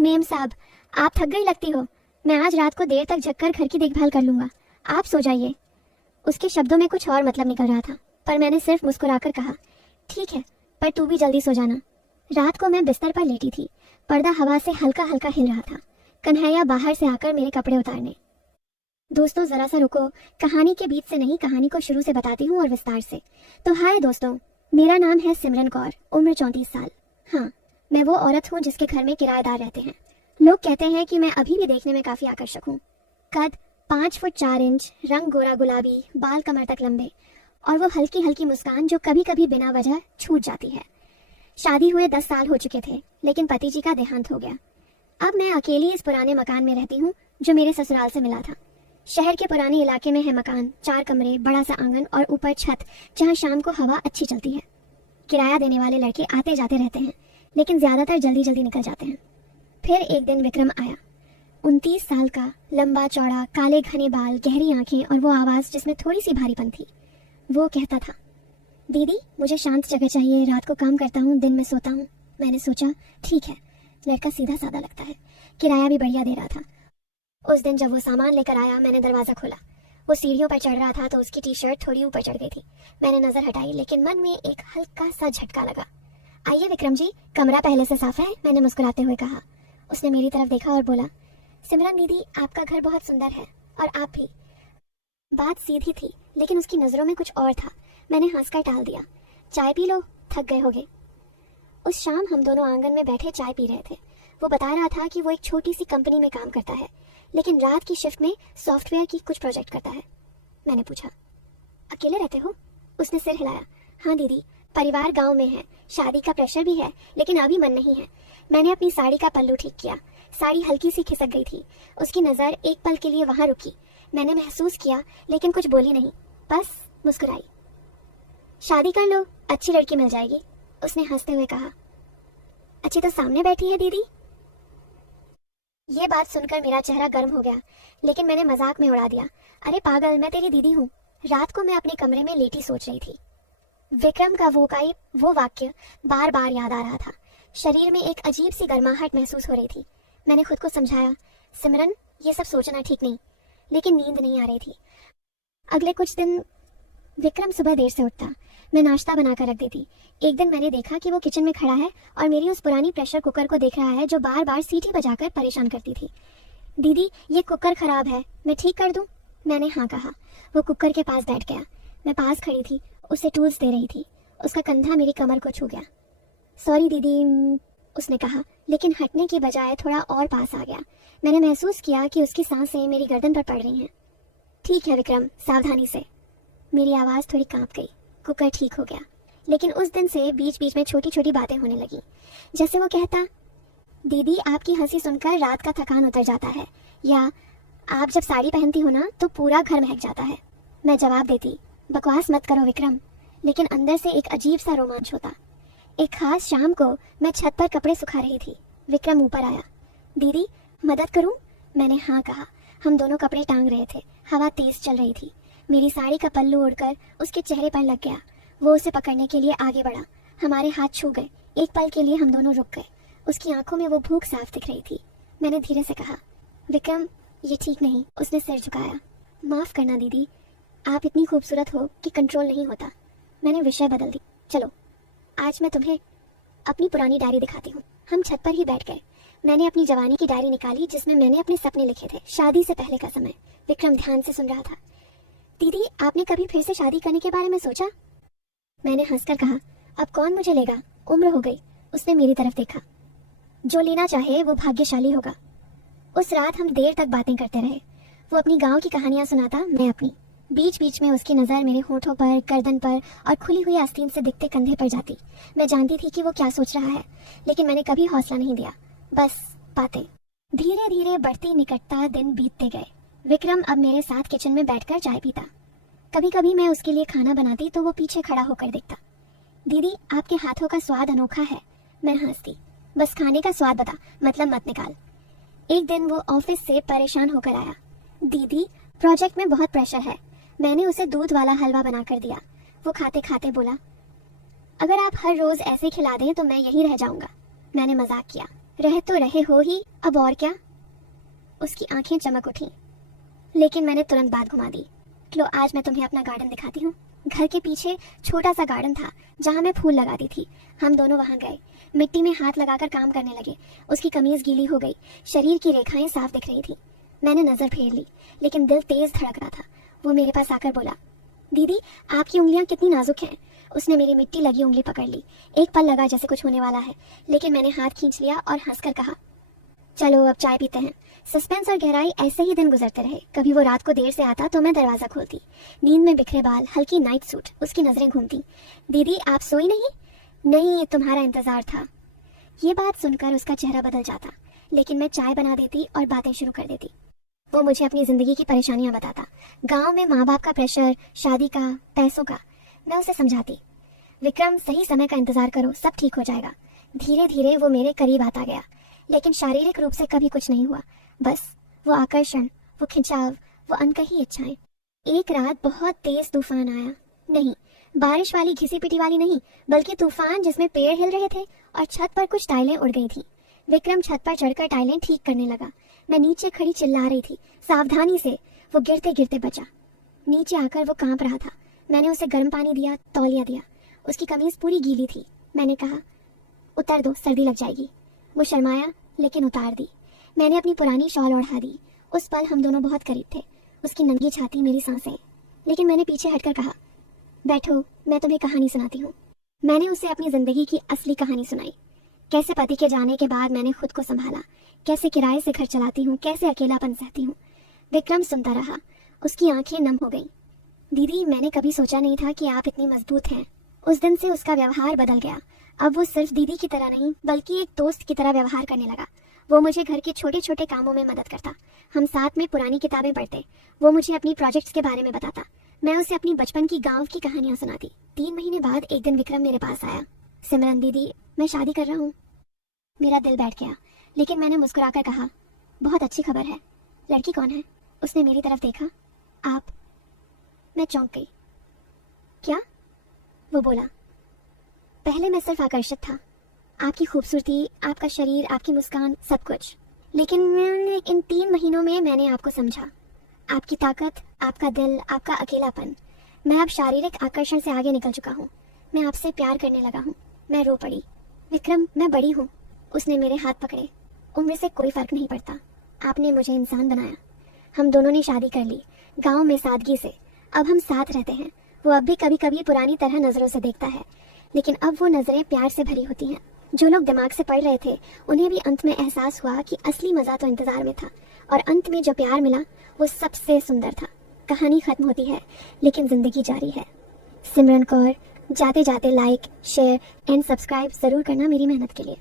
Ma'am साहब, आप थक गई लगती हो। मैं आज रात को देर तक जगकर घर की देखभाल कर लूंगा, आप सो जाइए। उसके शब्दों में कुछ और मतलब निकल रहा था, पर मैंने सिर्फ मुस्कुराकर कहा, ठीक है, पर तू भी जल्दी सो जाना। रात को मैं बिस्तर पर लेटी थी। पर्दा हवा से हल्का हल्का हिल रहा था। कन्हैया बाहर से आकर मेरे कपड़े उतारने। दोस्तों जरा सा रुको, कहानी के बीच से नहीं, कहानी को शुरू से बताती हूँ और विस्तार से। तो हाय दोस्तों, मेरा नाम है सिमरन कौर, उम्र 34 साल। हाँ, मैं वो औरत हूँ जिसके घर में किराएदार रहते हैं। लोग कहते हैं कि मैं अभी भी देखने में काफी आकर्षक हूँ। कद 5 फुट 4 इंच, रंग गोरा गुलाबी, बाल कमर तक लंबे, और वो हल्की हल्की मुस्कान जो कभी कभी बिना वजह छूट जाती है। शादी हुए 10 साल हो चुके थे, लेकिन पति जी का देहांत हो गया। अब मैं अकेली इस पुराने मकान में रहती हूँ जो मेरे ससुराल से मिला था। शहर के पुराने इलाके में है मकान, 4 कमरे, बड़ा सा आंगन और ऊपर छत, जहाँ शाम को हवा अच्छी चलती है। किराया देने वाले लड़के आते जाते रहते हैं, लेकिन ज्यादातर जल्दी जल्दी निकल जाते हैं। फिर एक दिन विक्रम आया। 29 साल का, लंबा चौड़ा, काले घने बाल, गहरी आंखें और वो आवाज जिसमें थोड़ी सी भारीपन थी। वो कहता था, दीदी मुझे शांत जगह चाहिए, रात को काम करता हूँ, दिन में सोता हूँ। मैंने सोचा ठीक है, लड़का सीधा साधा लगता है, किराया भी बढ़िया दे रहा था। उस दिन जब वो सामान लेकर आया, मैंने दरवाजा खोला। वो सीढ़ियों पर चढ़ रहा था तो उसकी टी शर्ट थोड़ी ऊपर चढ़ गई थी। मैंने नजर हटाई, लेकिन मन में एक हल्का सा झटका लगा। आइए विक्रम जी, कमरा पहले से साफ है, मैंने मुस्कुराते हुए कहा। उसने मेरी तरफ देखा और बोला, सिमरन दीदी आपका घर बहुत सुंदर है, और आप भी। बात सीधी थी, लेकिन उसकी नजरों में कुछ और था। मैंने हंसकर टाल दिया, चाय पी लो, थक गए होगे। उस शाम हम दोनों आंगन में बैठे चाय पी रहे थे। वो बता रहा था कि वो एक छोटी सी कंपनी में काम करता है, लेकिन रात की शिफ्ट में सॉफ्टवेयर की कुछ प्रोजेक्ट करता है। मैंने पूछा, अकेले रहते हो? उसने सिर हिलाया, हाँ दीदी, परिवार गांव में है, शादी का प्रेशर भी है, लेकिन अभी मन नहीं है। मैंने अपनी साड़ी का पल्लू ठीक किया। साड़ी हल्की सी खिसक गई थी। उसकी नजर एक पल के लिए वहां रुकी। मैंने महसूस किया, लेकिन कुछ बोली नहीं, बस मुस्कुराई। शादी कर लो, अच्छी लड़की मिल जाएगी, उसने हंसते हुए कहा। अच्छी तो सामने बैठी है दीदी। ये बात सुनकर मेरा चेहरा गर्म हो गया, लेकिन मैंने मजाक में उड़ा दिया, अरे पागल, मैं तेरी दीदी हूँ। रात को मैं अपने कमरे में लेटी सोच रही थी। विक्रम का वो वाक्य बार बार याद आ रहा था। शरीर में एक अजीब सी गर्माहट महसूस हो रही थी। मैंने खुद को समझाया, सिमरन ये सब सोचना ठीक नहीं, लेकिन नींद नहीं आ रही थी। अगले कुछ दिन विक्रम सुबह देर से उठता। मैं नाश्ता बनाकर रख देती। एक दिन मैंने देखा कि वो किचन में खड़ा है और मेरी उस पुरानी प्रेशर कुकर को देख रहा है जो बार बार सीटी बजाकर परेशान करती थी। दीदी ये कुकर खराब है, मैं ठीक कर दूं? मैंने हाँ कहा। वो कुकर के पास बैठ गया। मैं पास खड़ी थी, उसे टूल्स दे रही थी। उसका कंधा मेरी कमर को छू गया। सॉरी दीदी, उसने कहा, लेकिन हटने की बजाय थोड़ा और पास आ गया। मैंने महसूस किया कि उसकी सांसें मेरी गर्दन पर पड़ रही हैं। ठीक है विक्रम, सावधानी से। मेरी आवाज़ थोड़ी कांप गई। कुकर ठीक हो गया, लेकिन उस दिन से बीच बीच में छोटी छोटी बातें होने लगी। जैसे वो कहता, दीदी आपकी हंसी सुनकर रात का थकान उतर जाता है, या आप जब साड़ी पहनती हो ना तो पूरा घर महक जाता है। मैं जवाब देती, बकवास मत करो विक्रम, लेकिन अंदर से एक अजीब सा रोमांच होता। एक खास शाम को मैं छत पर कपड़े सुखा रही थी। विक्रम ऊपर आया। दीदी मदद करूं? मैंने हाँ कहा। हम दोनों कपड़े टांग रहे थे। हवा तेज चल रही थी। मेरी साड़ी का पल्लू उड़कर उसके चेहरे पर लग गया। वो उसे पकड़ने के लिए आगे बढ़ा। हमारे हाथ छू गए। एक पल के लिए हम दोनों रुक गए। उसकी आंखों में वो भूख साफ दिख रही थी। मैंने धीरे से कहा, विक्रम ये ठीक नहीं। उसने सिर झुकाया। माफ करना दीदी, आप इतनी खूबसूरत हो कि कंट्रोल नहीं होता। मैंने विषय बदल दी। चलो आज मैं तुम्हें अपनी पुरानी डायरी दिखाती हूँ। हम छत पर ही बैठ गए। मैंने अपनी जवानी की डायरी निकाली जिसमें मैंने अपने सपने लिखे थे, शादी से पहले का समय। विक्रम ध्यान से सुन रहा था। दीदी आपने कभी फिर से शादी करने के बारे में सोचा? मैंने हंसकर कहा, अब कौन मुझे लेगा, उम्र हो गई। उसने मेरी तरफ देखा। जो लेना चाहे वो भाग्यशाली होगा। उस रात हम देर तक बातें करते रहे। वो अपनी गांव की कहानियां सुनाता, मैं अपनी। बीच बीच में उसकी नज़र मेरे होठों पर, गर्दन पर और खुली हुई आस्तीन से दिखते कंधे पर जाती। मैं जानती थी कि वो क्या सोच रहा है, लेकिन मैंने कभी हौसला नहीं दिया। बस बातें। धीरे धीरे बढ़ती निकटता दिन बीतते गए। विक्रम अब मेरे साथ किचन में बैठकर चाय पीता। कभी कभी मैं उसके लिए खाना बनाती तो वो पीछे खड़ा होकर देखता। दीदी आपके हाथों का स्वाद अनोखा है। मैं हंसती, बस खाने का स्वाद बता, मतलब मत निकाल। एक दिन वो ऑफिस से परेशान होकर आया। दीदी प्रोजेक्ट में बहुत प्रेशर है। मैंने उसे दूध वाला हलवा बनाकर दिया। वो खाते खाते बोला, अगर आप हर रोज ऐसे खिला दें तो मैं यहीं रह जाऊंगा। मैंने मजाक किया, रह तो रहे हो ही, अब और क्या। उसकी आंखें चमक उठी, लेकिन मैंने तुरंत बात घुमा दी। लो, आज मैं तुम्हें अपना गार्डन दिखाती हूँ। घर के पीछे छोटा सा गार्डन था जहाँ मैं फूल लगाती थी। हम दोनों वहाँ गए, मिट्टी में हाथ लगाकर काम करने लगे। उसकी कमीज गीली हो गई, शरीर की रेखाएं साफ दिख रही थी। मैंने नजर फेर ली, लेकिन दिल तेज धड़क रहा था। वो मेरे पास आकर बोला, दीदी आपकी उंगलियां कितनी नाजुक हैं। उसने मेरी मिट्टी लगी उंगली पकड़ ली। एक पल लगा जैसे कुछ होने वाला है, लेकिन मैंने हाथ खींच लिया और हंसकर कहा, चलो अब चाय पीते हैं। सस्पेंस और गहराई ऐसे ही दिन गुजरते रहे। कभी वो रात को देर से आता तो मैं दरवाजा खोलती। नींद में बिखरे बाल, हल्की नाइट सूट, उसकी नजरें घूमती। दीदी आप सोई नहीं? नहीं, तुम्हारा इंतजार था। ये बात सुनकर उसका चेहरा बदल जाता, लेकिन मैं चाय बना देती और बातें शुरू कर देती। वो मुझे अपनी जिंदगी की परेशानियां बताता, गांव में माँ बाप का प्रेशर, शादी का, पैसों का। मैं उसे समझाती, विक्रम सही समय का इंतजार करो, सब ठीक हो जाएगा। धीरे धीरे वो मेरे करीब आता गया, लेकिन शारीरिक रूप से कभी कुछ नहीं हुआ। बस वो आकर्षण, वो खिंचाव, वो अनकही इच्छाएं। एक रात बहुत तेज तूफान आया। नहीं, बारिश वाली घिसी पिटी वाली नहीं, बल्कि तूफान जिसमें पेड़ हिल रहे थे और छत पर कुछ टाइलें उड़ गई थी। विक्रम छत पर चढ़कर टाइलें ठीक करने लगा। मैं नीचे खड़ी चिल्ला रही थी, सावधानी से। वो गिरते गिरते बचा। नीचे आकर वो कांप रहा था। मैंने उसे गर्म पानी दिया, तौलिया दिया। उसकी कमीज पूरी गीली थी। मैंने कहा, उतार दो, सर्दी लग जाएगी। वो शर्माया, लेकिन उतार दी। मैंने अपनी पुरानी शॉल ओढ़ा दी। उस पल हम दोनों बहुत करीब थे। उसकी नंगी छाती, मेरी सांसें। लेकिन मैंने पीछे हटकर कहा, बैठो, मैं तुम्हें कहानी सुनाती हूँ। मैंने उसे अपनी जिंदगी की असली कहानी सुनाई। कैसे पति के जाने के बाद मैंने खुद को संभाला, कैसे किराए से घर चलाती हूँ, कैसे अकेलापन सहती हूँ। विक्रम सुनता रहा, उसकी आंखें नम हो गईं। दीदी मैंने कभी सोचा नहीं था कि आप इतनी मजबूत हैं। उस दिन से उसका व्यवहार बदल गया। अब वो सिर्फ दीदी की तरह नहीं, बल्कि एक दोस्त की तरह व्यवहार करने लगा। वो मुझे घर के छोटे छोटे कामों में मदद करता। हम साथ में पुरानी किताबें पढ़ते। वो मुझे अपनी प्रोजेक्ट्स के बारे में बताता। मैं उसे अपनी बचपन की गांव की कहानियां सुनाती। 3 महीने बाद एक दिन विक्रम मेरे पास आया। सिमरन दीदी, मैं शादी कर रहा हूँ। मेरा दिल बैठ गया, लेकिन मैंने मुस्कुराकर कहा, बहुत अच्छी खबर है। लड़की कौन है? उसने मेरी तरफ देखा। आप। मैं चौंक गई। क्या? वो बोला, पहले मैं सिर्फ आकर्षित था, आपकी खूबसूरती, आपका शरीर, आपकी मुस्कान, सब कुछ। लेकिन इन 3 महीनों में मैंने आपको समझा। आपकी ताकत, आपका दिल, आपका अकेलापन। मैं अब शारीरिक आकर्षण से आगे निकल चुका हूँ। मैं आपसे प्यार करने लगा हूँ। मैं रो पड़ी। विक्रम, मैं बड़ी हूँ। उसने मेरे हाथ पकड़े। उम्र से कोई फर्क नहीं पड़ता। आपने मुझे इंसान बनाया। हम दोनों ने शादी कर ली, गाँव में सादगी से। अब हम साथ रहते हैं। वो अब भी कभी कभी पुरानी तरह नजरों से देखता है, लेकिन अब वो नजरें प्यार से भरी होती हैं। जो लोग दिमाग से पढ़ रहे थे, उन्हें भी अंत में एहसास हुआ कि असली मजा तो इंतजार में था, और अंत में जो प्यार मिला वो सबसे सुंदर था। कहानी खत्म होती है, लेकिन जिंदगी जारी है। सिमरन कौर, जाते जाते लाइक, शेयर एंड सब्सक्राइब जरूर करना मेरी मेहनत के लिए।